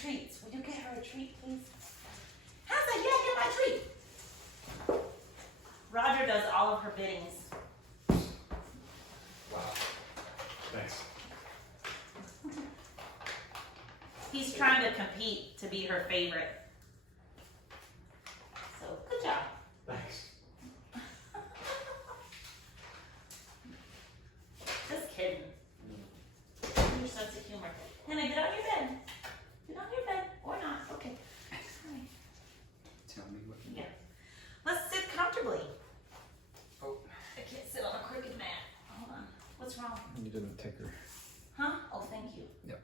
treats. Will you get her a treat, please? Hansa, yeah, get my treat. Roger does all of her biddings. Wow. Thanks. He's trying to compete to be her favorite. So, good job. Thanks. Just kidding. Your sense of humor. Hannah, get on your bed. Get on your bed. Or not. Okay. All right. Tell me what you Yeah. Let's sit comfortably. Oh. I can't sit on a crooked mat. Hold on. What's wrong? You didn't take her. Huh? Oh, thank you. Yep.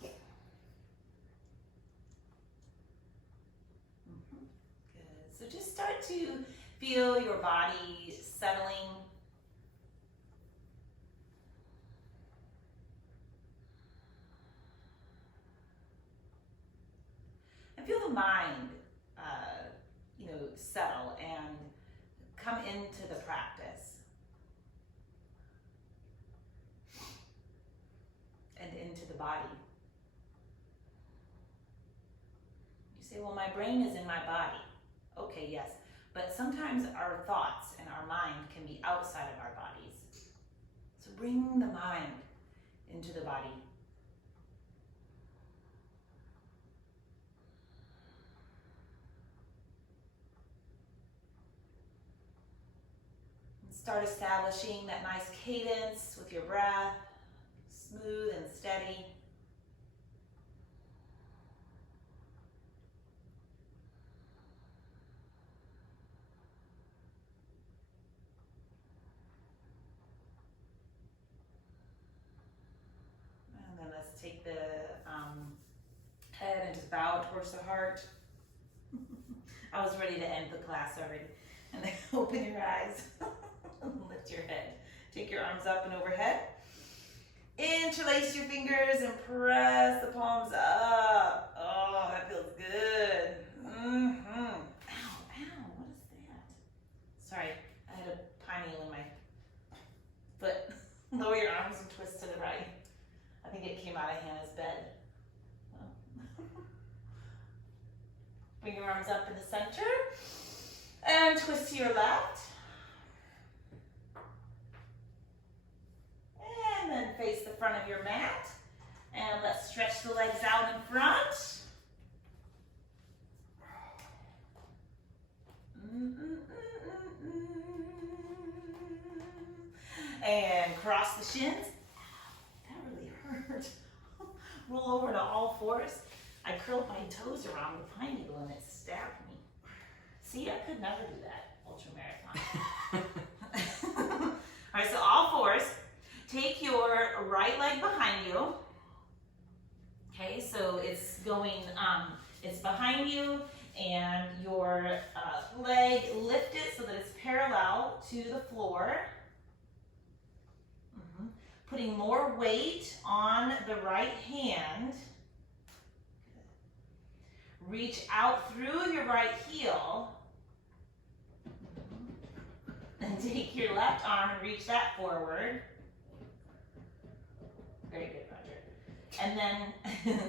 Good. So just start to feel your body settling. And feel the mind, settle and come into the practice. And into the body. You say, well, my brain is in my body. Okay, yes. But sometimes our thoughts and our mind can be outside of our bodies. So bring the mind into the body. And start establishing that nice cadence with your breath, smooth and steady. And then let's take the head and just bow towards the heart. I was ready to end the class already. And then open your eyes. Lift your head. Take your arms up and overhead. Interlace your fingers and press the palms up. Oh, that feels good. Mm-hmm. Ow, what is that? Sorry, I had a pine needle in my foot. Lower your arms and twist to the right. I think it came out of Hannah's bed. Bring your arms up in the center and twist to your left. And then face the front of your mat. And let's stretch the legs out in front. And cross the shins. That really hurt. Roll over to all fours. I curled my toes around the pine needle and it stabbed me. See, I could never do that ultra marathon. All right, so all fours. Take your right leg behind you. Okay, so it's going, it's behind you, and your leg lift it so that it's parallel to the floor. Putting more weight on the right hand. Reach out through your right heel. And take your left arm and reach that forward. Very good, Roger. And then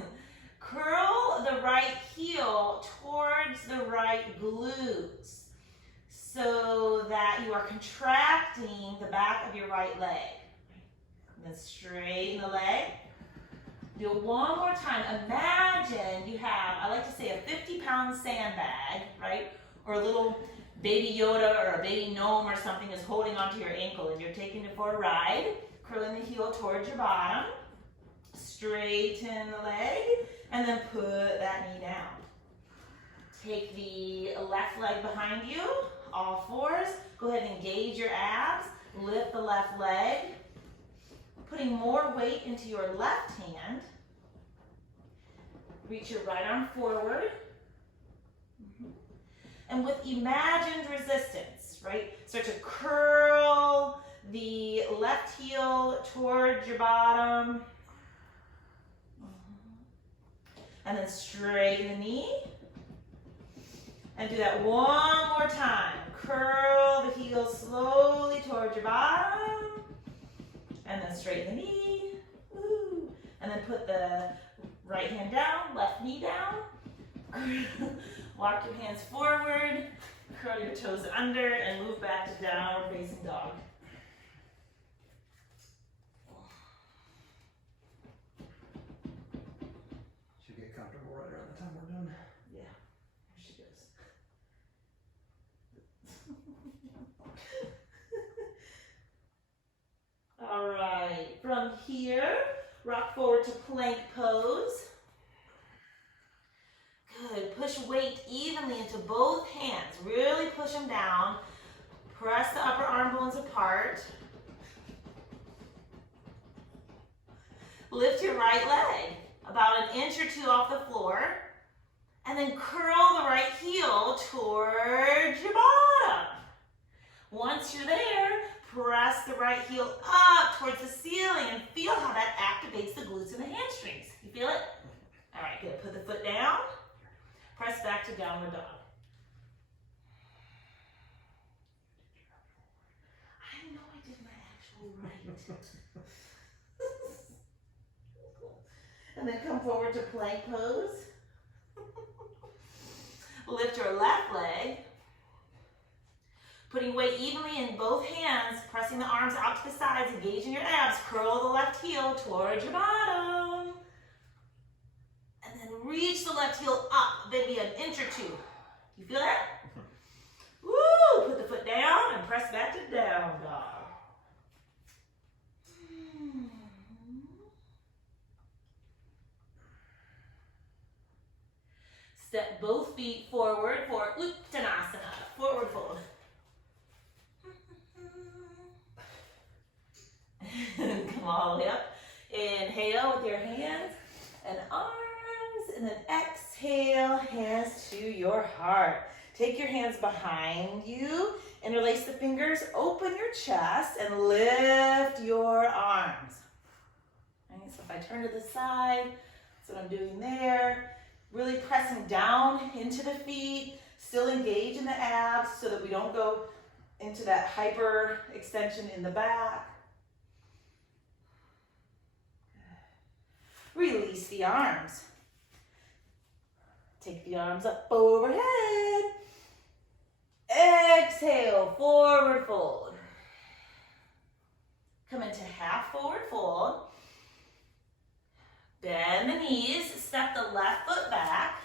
curl the right heel towards the right glutes so that you are contracting the back of your right leg. And then straighten the leg. Do it one more time. Imagine you have, I like to say, a 50-pound sandbag, right? Or a little baby Yoda or a baby gnome or something is holding onto your ankle and you're taking it for a ride. Curling the heel towards your bottom. Straighten the leg and then put that knee down. Take the left leg behind you, all fours. Go ahead and engage your abs. Lift the left leg. Putting more weight into your left hand. Reach your right arm forward. And with imagined resistance, right? Start to curl the left heel towards your bottom. And then straighten the knee. And do that one more time. curl the heel slowly towards your bottom. And then straighten the knee. Woo. And then put the right hand down, left knee down. Walk your hands forward. Curl your toes under and move back to downward facing dog. Should get comfortable right around the time we're done. Yeah, here she goes. All right, from here, rock forward to plank pose. Good, push weight evenly into both hands. Really push them down. Press the upper arm bones apart. Lift your right leg about 1 inch or 2 off the floor. And then curl the right heel towards your bottom. Once you're there, press the right heel up towards the ceiling and feel how that activates the glutes and the hamstrings. You feel it? All right, good. Put the foot down. Press back to downward dog. I know I did my actual right. And then come forward to plank pose. Lift your left leg. Putting weight evenly in both hands, pressing the arms out to the sides, engaging your abs. Curl the left heel towards your bottom. And then reach the left heel up, maybe 1 inch or 2. You feel that? Woo! Put the foot down and press back to down dog. Step both feet forward for Uttanasana, forward fold. Come all the way up. Inhale with your hands and arms, and then exhale, hands to your heart. Take your hands behind you, interlace the fingers, open your chest, and lift your arms. Right, so if I turn to the side, that's what I'm doing there. Really pressing down into the feet, still engage in the abs so that we don't go into that hyper extension in the back. Release the arms. Take the arms up overhead. Exhale, forward fold. Come into half forward fold. Bend the knees, step the left foot back.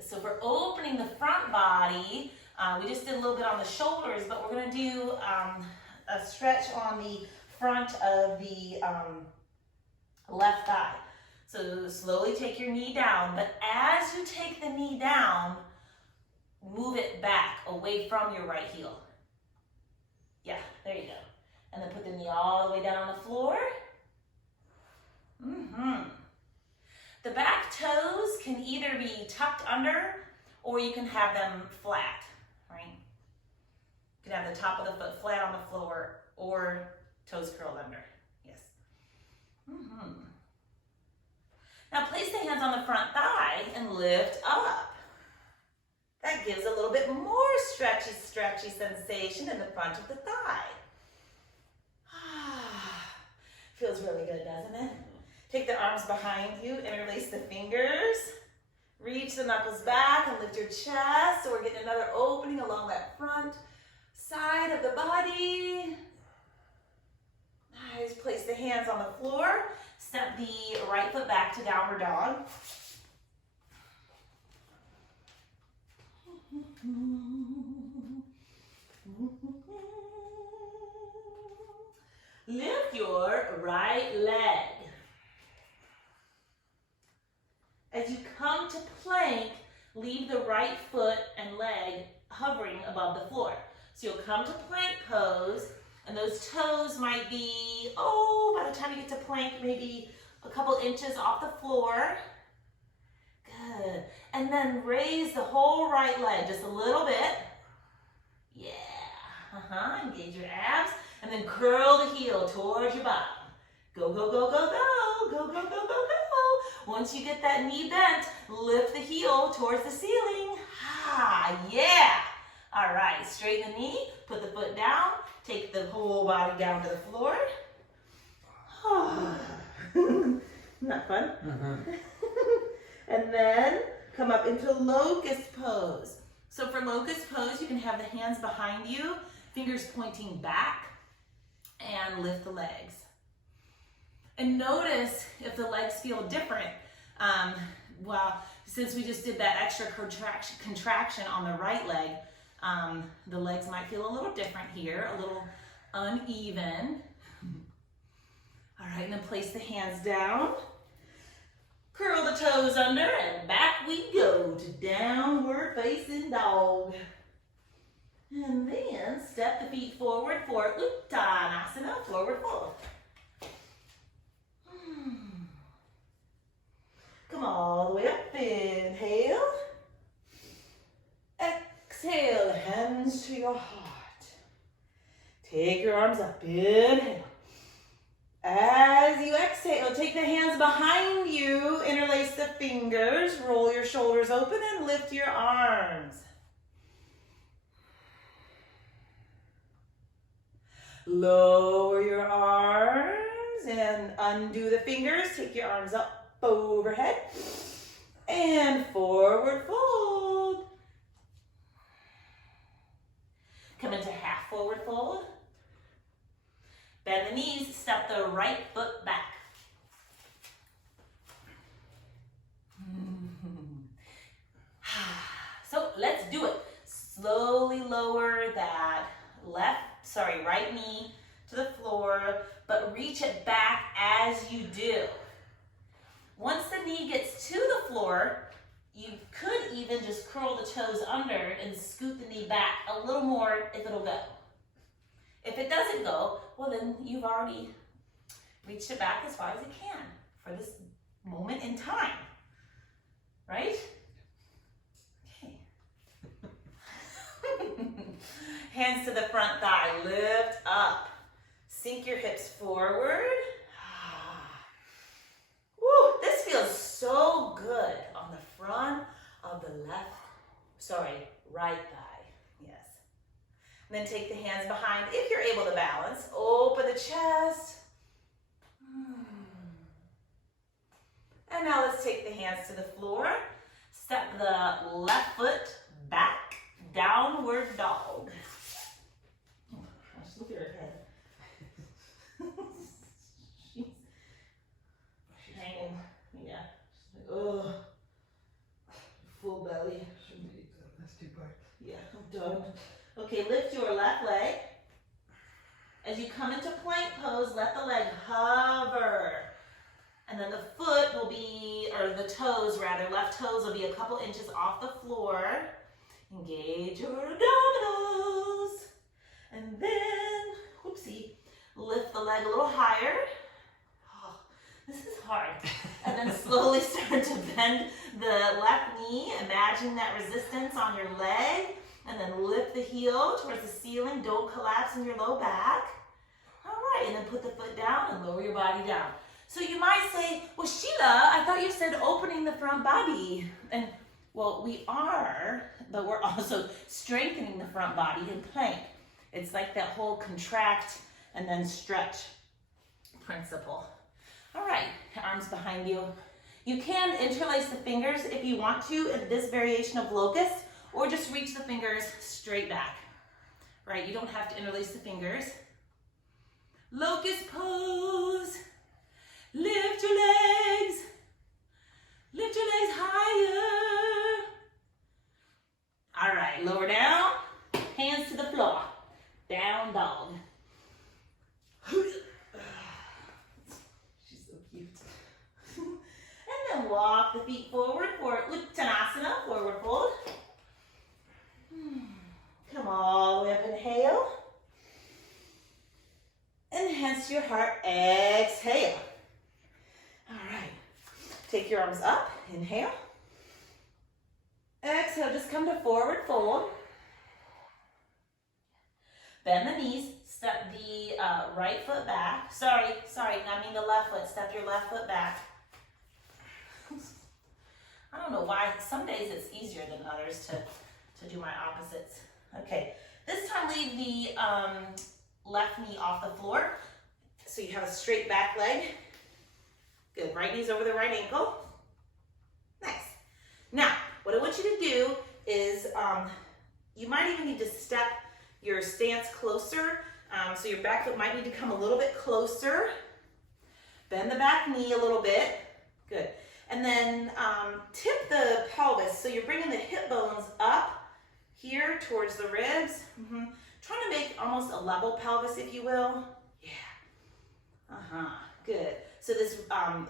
So for opening the front body, we just did a little bit on the shoulders, but we're gonna do a stretch on the front of the left thigh. So slowly take your knee down, but as you take the knee down, move it back away from your right heel. Yeah, there you go. And then put the knee all the way down on the floor. The back toes can either be tucked under or you can have them flat, right? You can have the top of the foot flat on the floor or toes curled under, yes. Now place the hands on the front thigh and lift up. That gives a little bit more stretchy sensation in the front of the thigh. Feels really good, doesn't it? Take the arms behind you, interlace the fingers, reach the knuckles back and lift your chest. So we're getting another opening along that front side of the body. Nice, place the hands on the floor, step the right foot back to downward dog. Lift your right leg. As you come to plank, leave the right foot and leg hovering above the floor. So you'll come to plank pose, and those toes might be, by the time you get to plank, maybe a couple inches off the floor. Good. And then raise the whole right leg just a little bit. Yeah. Engage your abs. And then curl the heel towards your bottom. Go, go, go, go, go. Go, go, go, go, go. Once you get that knee bent, lift the heel towards the ceiling. Yeah. All right, straighten the knee, put the foot down, take the whole body down to the floor. Not fun? And then come up into locust pose. So for locust pose, you can have the hands behind you, fingers pointing back, and lift the legs. And notice if the legs feel different. Well, since we just did that extra contraction on the right leg, the legs might feel a little different here, a little uneven. All right, and then place the hands down. Curl the toes under and back we go to downward facing dog. And then step the feet forward for Uttanasana, forward fold. Come all the way up, inhale. Exhale, hands to your heart. Take your arms up, inhale. As you exhale, take the hands behind you, interlace the fingers, roll your shoulders open and lift your arms. Lower your arms and undo the fingers. Take your arms up overhead and forward fold. Come into half forward fold. Bend the knees, step the right foot back. So let's do it. Slowly lower that right knee to the floor, but reach it back as you do. Once the knee gets to the floor, you could even just curl the toes under and scoot the knee back a little more if it'll go. If it doesn't go, well then you've already reached it back as far as it can for this moment in time, right? Okay. Hands to the front thigh, lift up. Sink your hips forward. Woo, this feels so good on the front of the right thigh, yes. And then take the hands behind if you're able to balance. Open the chest. And now let's take the hands to the floor. Step the left foot back, downward dog. Oh, gosh, look at her head. She's hanging, yeah. She's like, oh, full belly. That's too bad. Yeah, I'm done. Okay, lift your left leg. As you come into plank pose, let the leg hover. And then the foot will be, or the toes rather, left toes will be a couple inches off the floor. Engage your abdominals. And then, whoopsie, lift the leg a little higher. Oh, this is hard. And then slowly start to bend the left knee. Imagine that resistance on your leg. And then lift the heel towards the ceiling. Don't collapse in your low back. All right, and then put the foot down and lower your body down. So you might say, well, Sheila, I thought you said opening the front body. And well, we are, but we're also strengthening the front body in plank. It's like that whole contract and then stretch principle. All right, arms behind you. You can interlace the fingers if you want to in this variation of locust, or just reach the fingers straight back. Right, you don't have to interlace the fingers. Locust pose. Lift your legs. Lift your legs higher. All right, lower down. Hands to the floor. Down dog. She's so cute. And then walk the feet forward for Uttanasana, forward fold. Come all the way up, inhale. And hands to your heart, exhale. All right, take your arms up, inhale. Exhale, just come to forward fold. Bend the knees, step the right foot back. Sorry, I mean the left foot. Step your left foot back. I don't know why, some days it's easier than others to to do my opposites. Okay, this time leave the left knee off the floor. So you have a straight back leg. Good, right knee's over the right ankle. Nice. Now, what I want you to do is, you might even need to step your stance closer. So your back foot might need to come a little bit closer. Bend the back knee a little bit. Good. And then tip the pelvis. So you're bringing the hip bones up here towards the ribs. Trying to make almost a level pelvis, if you will. Yeah. Good. So this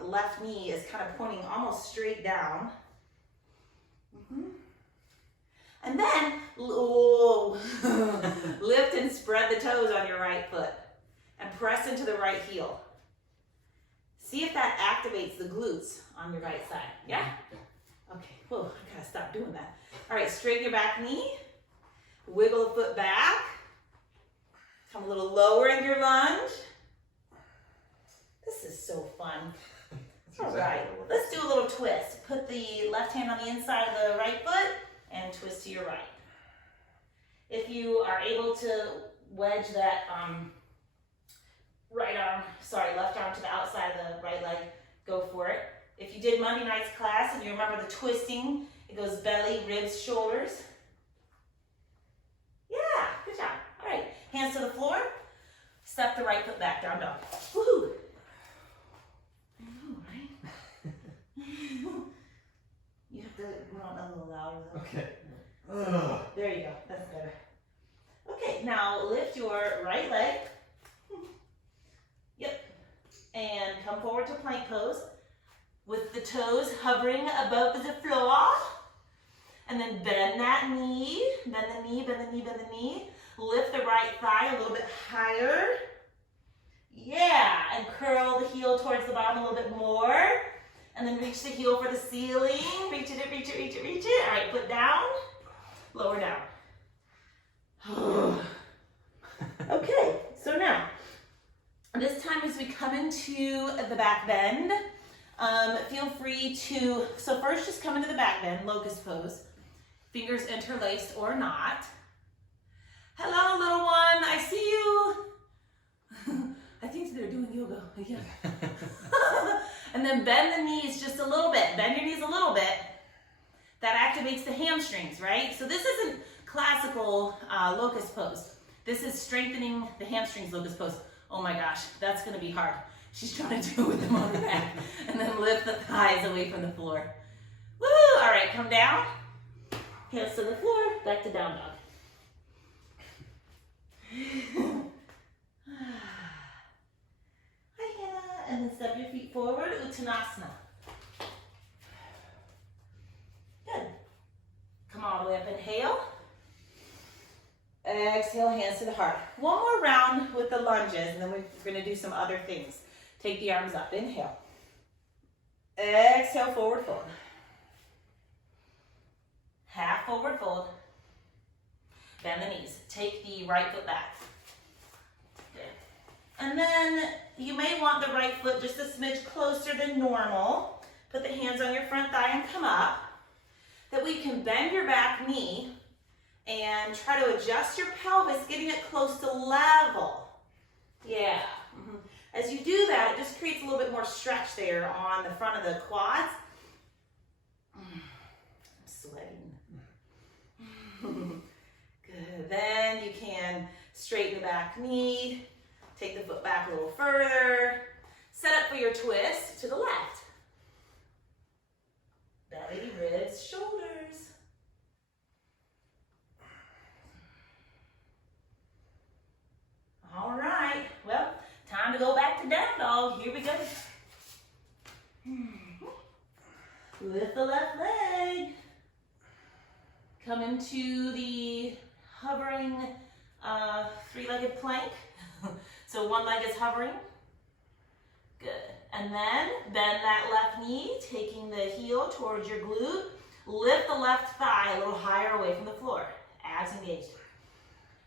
left knee is kind of pointing almost straight down. And then, lift and spread the toes on your right foot and press into the right heel. See if that activates the glutes on your right side. Yeah? Okay, whoa, I gotta stop doing that. All right, straighten your back knee. Wiggle the foot back. Come a little lower in your lunge. This is so fun. All right, let's do a little twist. Put the left hand on the inside of the right foot and twist to your right. If you are able to wedge that left arm to the outside of the right leg, go for it. If you did Monday night's class and you remember the twisting, it goes belly, ribs, shoulders. Yeah, good job. All right, hands to the floor. Step the right foot back, down dog. Woohoo! You have to run a little louder though. Okay. There you go, that's better. Okay, now lift your right leg. Yep. And come forward to plank pose with the toes hovering above the floor. And then bend that knee, bend the knee, bend the knee, bend the knee. Lift the right thigh a little bit higher. Yeah, and curl the heel towards the bottom a little bit more. And then reach the heel for the ceiling. Reach it, reach it, reach it, reach it. All right, foot down, lower down. Okay, so now, this time as we come into the back bend, feel free to, so first just come into the back bend, locust pose. Fingers interlaced or not. Hello, little one, I see you. I think they're doing yoga, yeah. And then bend the knees just a little bit. Bend your knees a little bit. That activates the hamstrings, right? So this isn't classical locust pose. This is strengthening the hamstrings locust pose. Oh my gosh, that's gonna be hard. She's trying to do it with them on the back. And then lift the thighs away from the floor. Woo! All right, come down. Hands to the floor, back to down dog. Hi, Hannah. And then step your feet forward, Uttanasana. Good. Come all the way up, inhale. Exhale, hands to the heart. One more round with the lunges, and then we're gonna do some other things. Take the arms up, inhale. Exhale, forward fold. Half forward fold. Bend the knees. Take the right foot back. Good. And then you may want the right foot just a smidge closer than normal. Put the hands on your front thigh and come up. That we can bend your back knee and try to adjust your pelvis, getting it close to level. Yeah. As you do that, it just creates a little bit more stretch there on the front of the quads. I'm sweating. Good. Then you can straighten the back knee, take the foot back a little further, set up for your twist to the left. Belly, ribs, shoulders. All right, well, time to go back to down dog. Here we go. Lift the left leg. Come into the hovering three-legged plank. So one leg is hovering. Good. And then bend that left knee, taking the heel towards your glute. Lift the left thigh a little higher away from the floor. Abs engaged.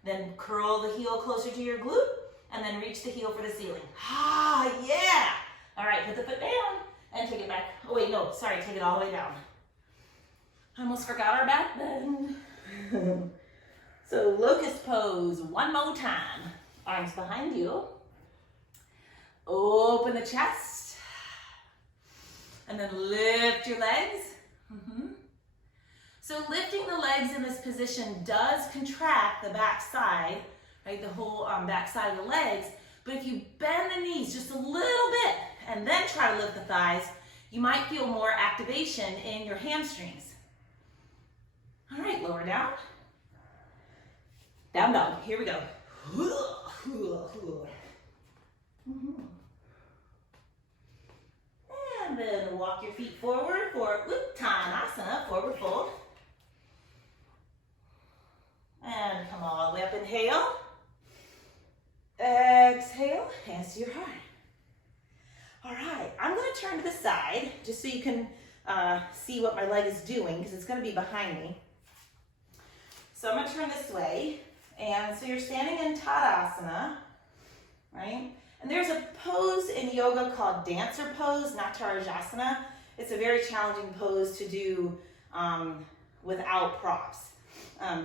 Then curl the heel closer to your glute, and then reach the heel for the ceiling. Ah, yeah! All right, put the foot down and take it back. Oh wait, no, sorry, take it all the way down. I almost forgot our back bend. So locust pose one more time. Arms behind you. Open the chest. And then lift your legs. So lifting the legs in this position does contract the back side, right? The whole back side of the legs. But if you bend the knees just a little bit and then try to lift the thighs, you might feel more activation in your hamstrings. All right, lower down. Down dog, here we go. And then walk your feet forward for Uttanasana, forward fold. And come all the way up, inhale. Exhale, hands to your heart. All right, I'm gonna turn to the side just so you can see what my leg is doing because it's gonna be behind me. So I'm gonna turn this way. And so you're standing in Tadasana, right? And there's a pose in yoga called dancer pose, Natarajasana. It's a very challenging pose to do without props.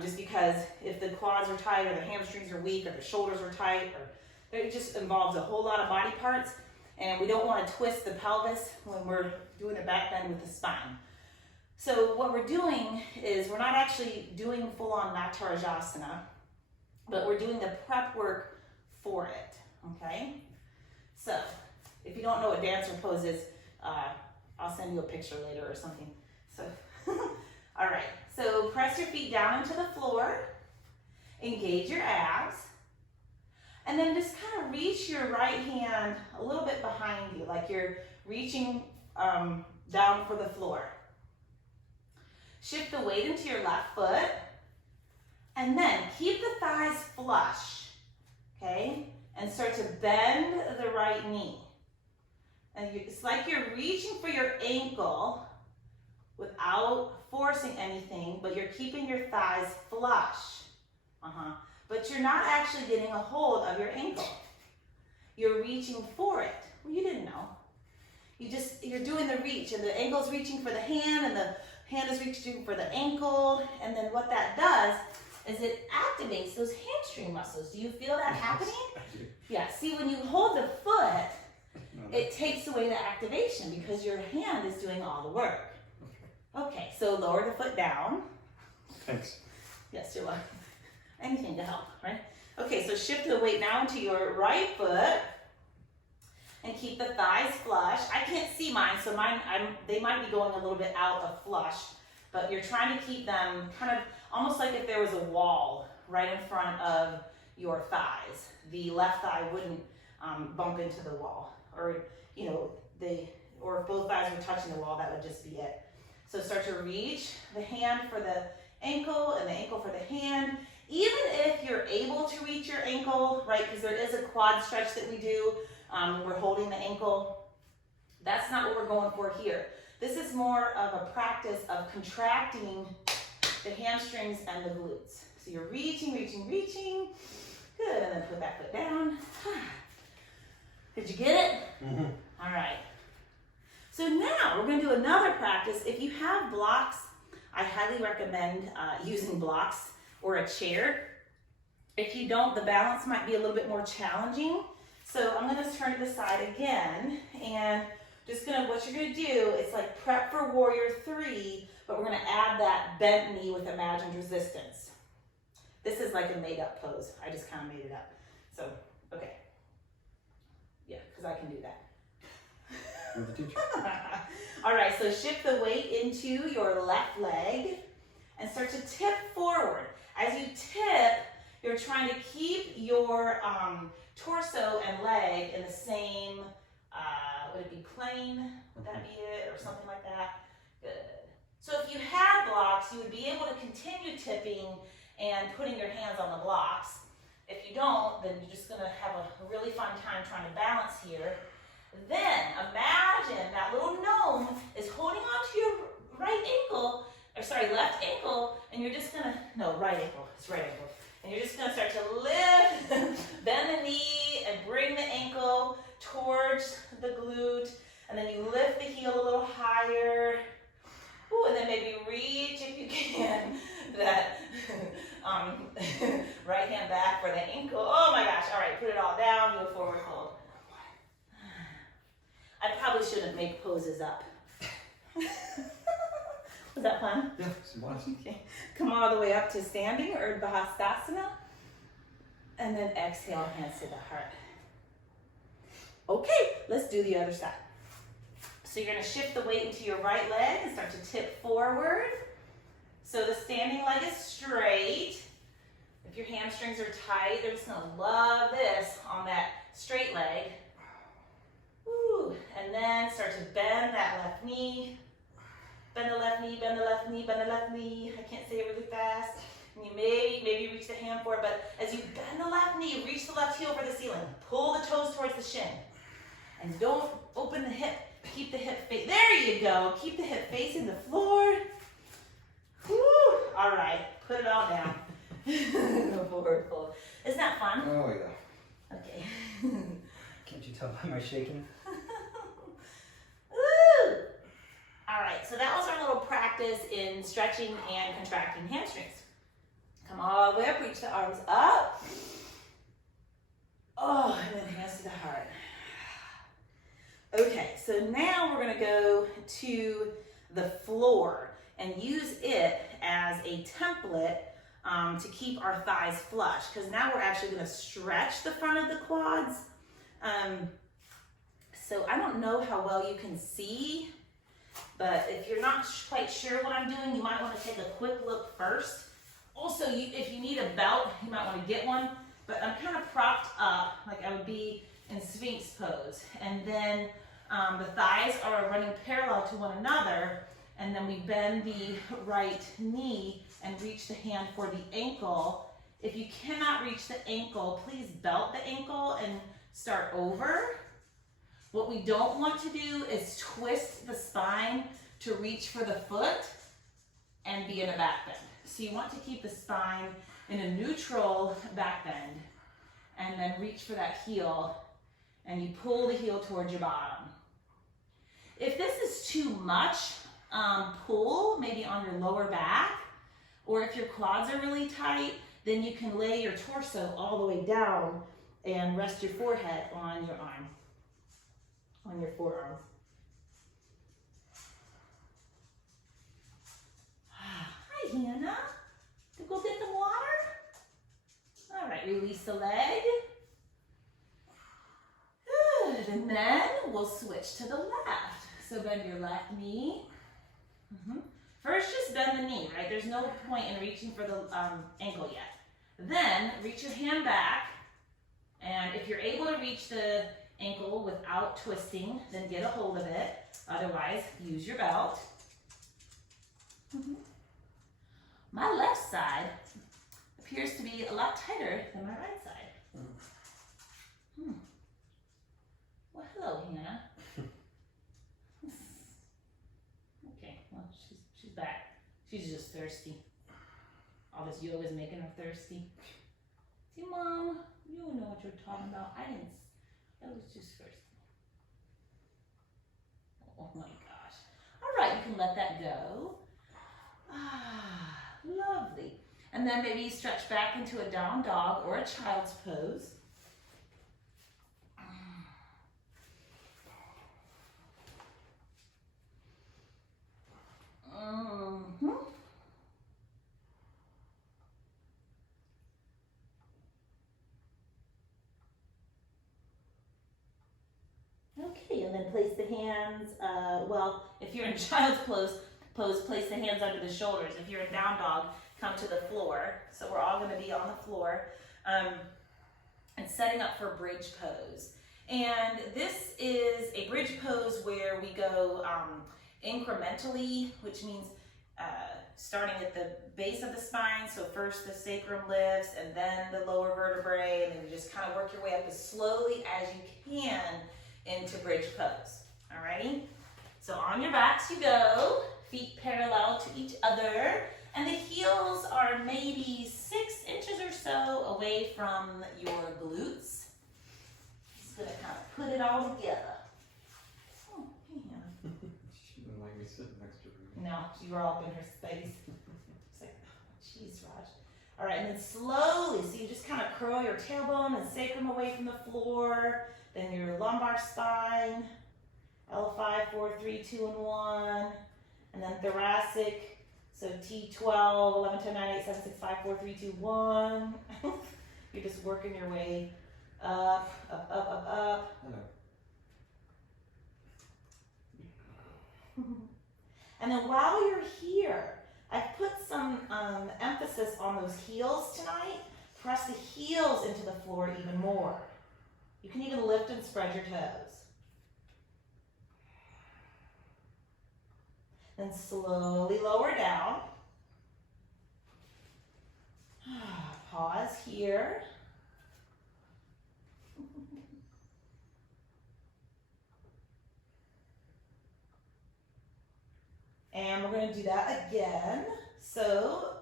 Just because if the quads are tight or the hamstrings are weak or the shoulders are tight, or it just involves a whole lot of body parts. And we don't want to twist the pelvis when we're doing a back bend with the spine. So what we're doing is we're not actually doing full-on Natarajasana, but we're doing the prep work for it, okay? So if you don't know what dancer pose is, I'll send you a picture later or something. So, all right, so press your feet down into the floor, engage your abs, and then just kind of reach your right hand a little bit behind you, like you're reaching down for the floor. Shift the weight into your left foot, and then keep the thighs flush, okay? And start to bend the right knee. And it's like you're reaching for your ankle without forcing anything, but you're keeping your thighs flush. But you're not actually getting a hold of your ankle. You're reaching for it. Well, you didn't know. You're doing the reach, and the ankle's reaching for the hand, and the hand is reaching for the ankle, and then what that does is it activates those hamstring muscles. Do you feel that happening? Yeah, see, when you hold the foot, it takes away the activation because your hand is doing all the work. Okay, so lower the foot down. Thanks. Yes, you're welcome. Anything to help, right? Okay, so shift the weight now into your right foot and keep the thighs flush. I can't see mine, so they might be going a little bit out of flush, but you're trying to keep them kind of almost like if there was a wall right in front of your thighs. The left thigh wouldn't bump into the wall, or or if both thighs were touching the wall, that would just be it. So start to reach the hand for the ankle and the ankle for the hand. Even if you're able to reach your ankle, right, because there is a quad stretch that we do, we're holding the ankle. That's not what we're going for here. This is more of a practice of contracting the hamstrings and the glutes. So you're reaching, reaching, reaching. Good, and then put that foot down. Did you get it? Mm-hmm. All right. So now we're going to do another practice. If you have blocks, I highly recommend using blocks or a chair. If you don't, the balance might be a little bit more challenging. So I'm going to turn to the side again, and what you're going to do is like prep for warrior 3, but we're going to add that bent knee with imagined resistance. This is like a made up pose. I just kind of made it up. So, okay. Yeah, because I can do that. You're the teacher. All right, so shift the weight into your left leg and start to tip forward. As you tip, you're trying to keep your torso and leg in the same, would it be plane? Would that be it? Or something like that? Good. So if you had blocks, you would be able to continue tipping and putting your hands on the blocks. If you don't, then you're just gonna have a really fun time trying to balance here. Then imagine that little gnome is holding onto your left ankle, and you're just gonna, right ankle, it's right ankle. And you're just gonna start to lift, bend the knee, and bring the ankle towards the glute. And then you lift the heel a little higher. Ooh, and then maybe reach if you can that right hand back for the ankle. Oh my gosh. All right, put it all down, do a forward fold. I probably shouldn't make poses up. Was that fun? Yeah, it was. Okay. Come all the way up to standing or Bahastasana. And then exhale, hands to the heart. Okay, let's do the other side. So you're gonna shift the weight into your right leg and start to tip forward. So the standing leg is straight. If your hamstrings are tight, they're just gonna love this on that straight leg. Woo. And then start to bend that left knee. Bend the left knee, bend the left knee, bend the left knee. I can't say it really fast. And you maybe reach the hand for it, but as you bend the left knee, reach the left heel for the ceiling. Pull the toes towards the shin. And don't open the hip. Keep the hip face. There you go. Keep the hip facing the floor. Woo. All right. Put it all down. Go forward fold. Isn't that fun? Oh, yeah. Okay. Can't you tell by my shaking? Woo. All right. So that was our little practice in stretching and contracting hamstrings. Come all the way up. Reach the arms up. Oh, and then hands to the heart. Okay, so now we're gonna go to the floor and use it as a template to keep our thighs flush, because now we're actually gonna stretch the front of the quads. So I don't know how well you can see, but if you're not quite sure what I'm doing, you might wanna take a quick look first. Also, if you need a belt, you might wanna get one, but I'm kind of propped up like I would be in Sphinx pose. And then the thighs are running parallel to one another, and then we bend the right knee and reach the hand for the ankle. If you cannot reach the ankle, please belt the ankle and start over. What we don't want to do is twist the spine to reach for the foot and be in a back bend. So you want to keep the spine in a neutral back bend and then reach for that heel, and you pull the heel towards your bottom. If this is too much, pull maybe on your lower back, or if your quads are really tight, then you can lay your torso all the way down and rest your forehead on your arm, on your forearm. Hi, Hannah. To go get the water? All right, release the leg. Good, and then we'll switch to the left. So bend your left knee. First, just bend the knee, right? There's no point in reaching for the ankle yet. Then, reach your hand back, and if you're able to reach the ankle without twisting, then get a hold of it. Otherwise, use your belt. My left side appears to be a lot tighter than my right side. Well, hello, Hannah. Okay, well, she's back. She's just thirsty. All this yoga is making her thirsty. See, Mom, you don't know what you're talking about. I was just thirsty. Oh my gosh. All right, you can let that go. Lovely. And then maybe stretch back into a down dog or a child's pose. Okay, and then place the hands, well, if you're in child's pose, place the hands under the shoulders. If you're in down dog, come to the floor. So we're all gonna be on the floor. And setting up for bridge pose. And this is a bridge pose where we go incrementally, which means starting at the base of the spine. So first the sacrum lifts, and then the lower vertebrae, and then you just kind of work your way up as slowly as you can into bridge pose. Alrighty? So on your backs you go, feet parallel to each other, and the heels are maybe 6 inches or so away from your glutes. Just gonna kind of put it all together. Oh, hey, Hannah. She didn't like me sitting next to her. No, you were all up in her space. It's like, oh, Jeez, Raj. All right, and then slowly, so you just kind of curl your tailbone and sacrum away from the floor, then your lumbar spine, L5, 4, 3, 2, and 1, and then thoracic, so T12, 11, 10, 9, 8, 7, 6, 5, 4, 3, 2, 1. You're just working your way up, up, up, up, up. Hello. And then while you're here, I've put some emphasis on those heels tonight. Press the heels into the floor even more. You can even lift and spread your toes. Then slowly lower down. Pause here. And we're going to do that again. So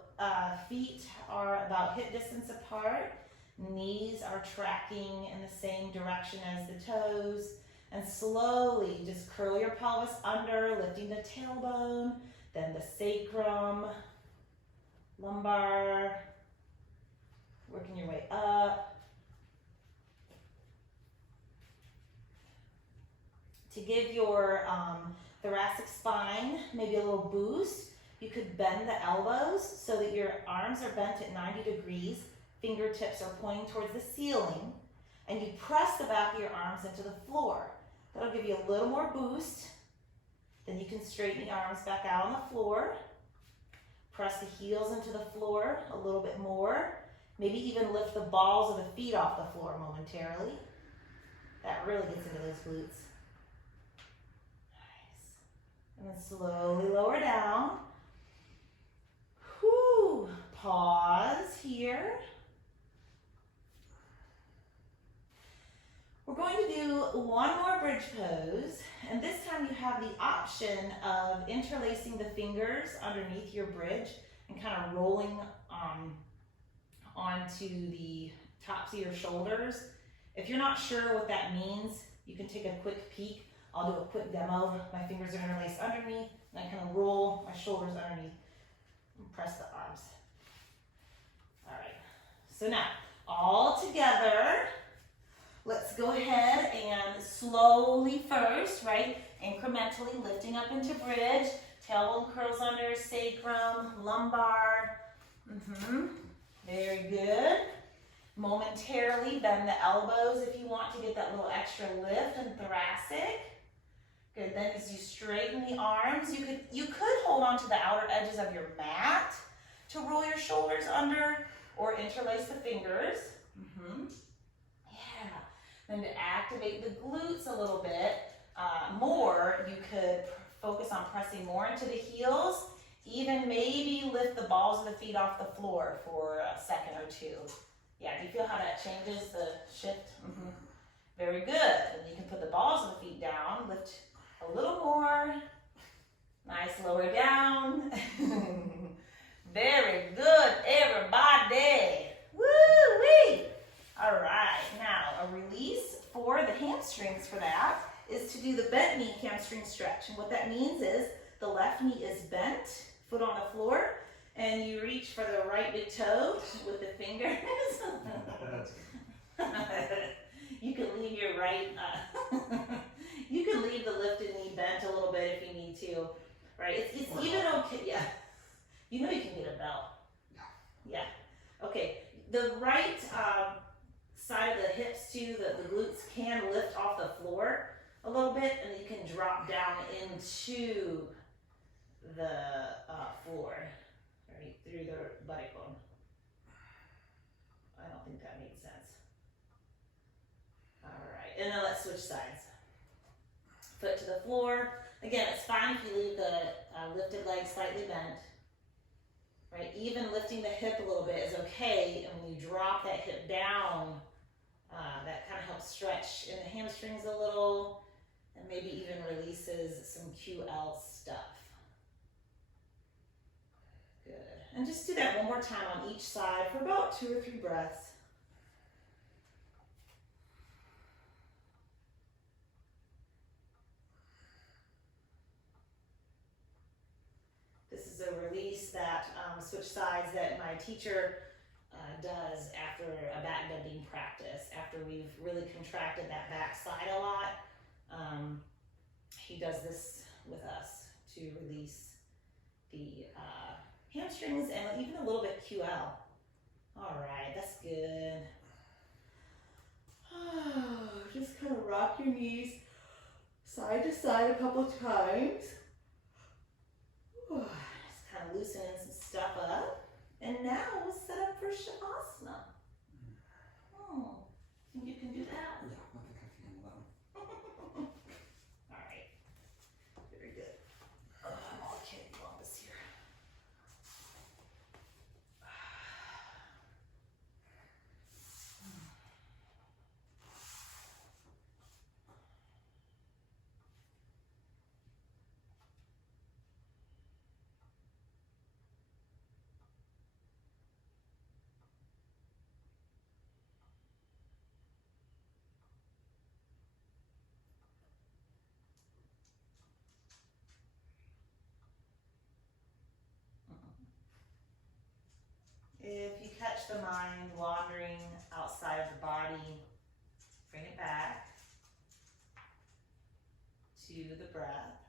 feet are about hip distance apart. Knees are tracking in the same direction as the toes. And slowly just curl your pelvis under, lifting the tailbone, then the sacrum, lumbar, working your way up. To give your thoracic spine maybe a little boost, you could bend the elbows so that your arms are bent at 90 degrees, fingertips are pointing towards the ceiling, and you press the back of your arms into the floor. That'll give you a little more boost. Then you can straighten the arms back out on the floor. Press the heels into the floor a little bit more. Maybe even lift the balls of the feet off the floor momentarily. That really gets into those glutes. And then slowly lower down. Whew. Pause here. We're going to do one more bridge pose, and this time you have the option of interlacing the fingers underneath your bridge and kind of rolling onto the tops of your shoulders. If you're not sure what that means, you can take a quick peek. I'll do a quick demo. My fingers are interlaced underneath, and I kind of roll my shoulders underneath and press the arms. All right, so now, all together, let's go ahead and slowly first, right, incrementally lifting up into bridge, tailbone curls under, sacrum, lumbar. Very good. Momentarily bend the elbows if you want to get that little extra lift in thoracic. Good, then as you straighten the arms, you could hold on to the outer edges of your mat to roll your shoulders under or interlace the fingers. Yeah. Then to activate the glutes a little bit more, you could focus on pressing more into the heels, even maybe lift the balls of the feet off the floor for a second or two. Yeah, do you feel how that changes the shift? Very good. And you can put the balls of the feet down, lift a little more. Nice, lower down. Very good, everybody. Woo-wee. All right, now a release for the hamstrings for that is to do the bent knee hamstring stretch. And what that means is the left knee is bent, foot on the floor, and you reach for the right big toe with the fingers. You can leave your right, you can leave the lifted knee bent a little bit if you need to, right? It's even okay, yeah. You know you can get a belt. Yeah, okay. The right side of the hips too, the glutes can lift off the floor a little bit, and you can drop down into the floor, right, through the buttock. I don't think that made sense. All right, and then let's switch sides. Foot to the floor. Again, it's fine if you leave the lifted leg slightly bent. Right, even lifting the hip a little bit is okay, and when you drop that hip down, that kind of helps stretch in the hamstrings a little, and maybe even releases some QL stuff. Good, and just do that one more time on each side for about 2 or 3 breaths. This is a release that switch sides that my teacher does after a back bending practice. After we've really contracted that back side a lot, he does this with us to release the hamstrings and even a little bit QL. All right, that's good. Just kind of rock your knees side to side a couple of times. Just kind of loosening some stuff up. And now we'll set up for Shavasana. Oh, think you can do that? Yeah, I think I can handle that one. All right, very good. I'm all kidding about this here. If you catch the mind wandering outside of the body, bring it back to the breath.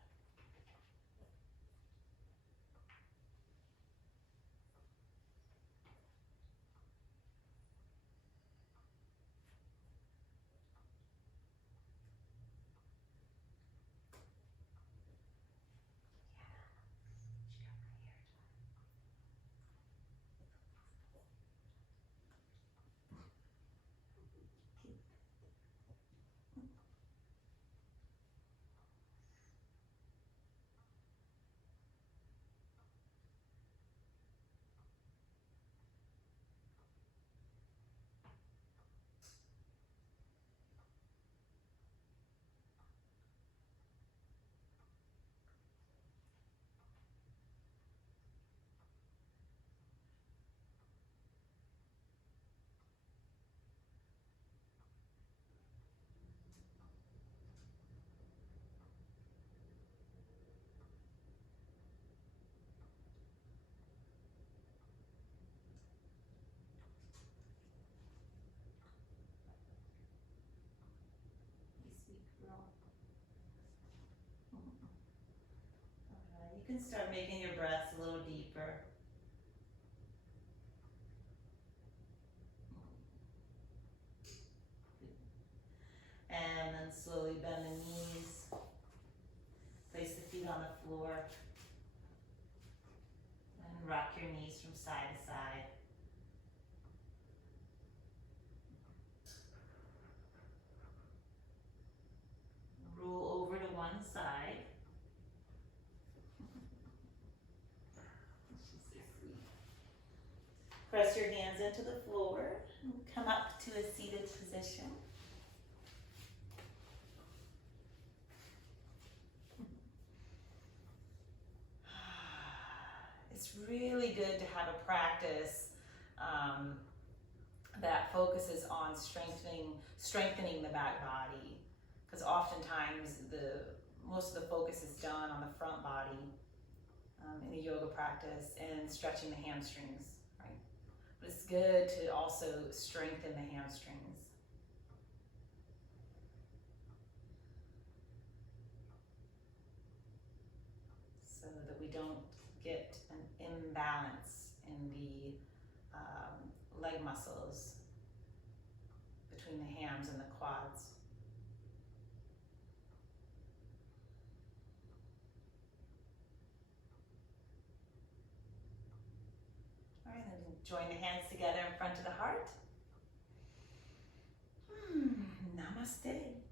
You can start making your breaths a little deeper. And then slowly bend the knees. Place the feet on the floor. And rock your knees from side to side. Roll over to one side. Press your hands into the floor and come up to a seated position. It's really good to have a practice that focuses on strengthening the back body, because oftentimes most of the focus is done on the front body in a yoga practice and stretching the hamstrings. But it's good to also strengthen the hamstrings. So that we don't get an imbalance in the leg muscles between the hams and the quads. All right, then join the hands together in front of the heart. Namaste.